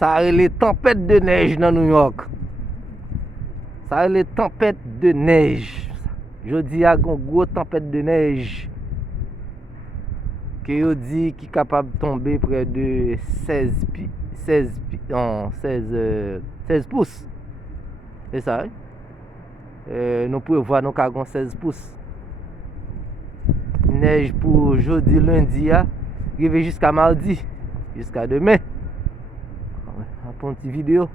Ça a les tempêtes de neige dans New York. Ça a les tempêtes de neige. Je dis à une grosse tempête de neige. Que yo dit qui est capable de tomber près de 16 pouces. C'est ça. Nous pouvons voir nos cagons 16 pouces. Neige pour jeudi, lundi, arriver jusqu'à mardi, jusqu'à demain. On prend une petite vidéo.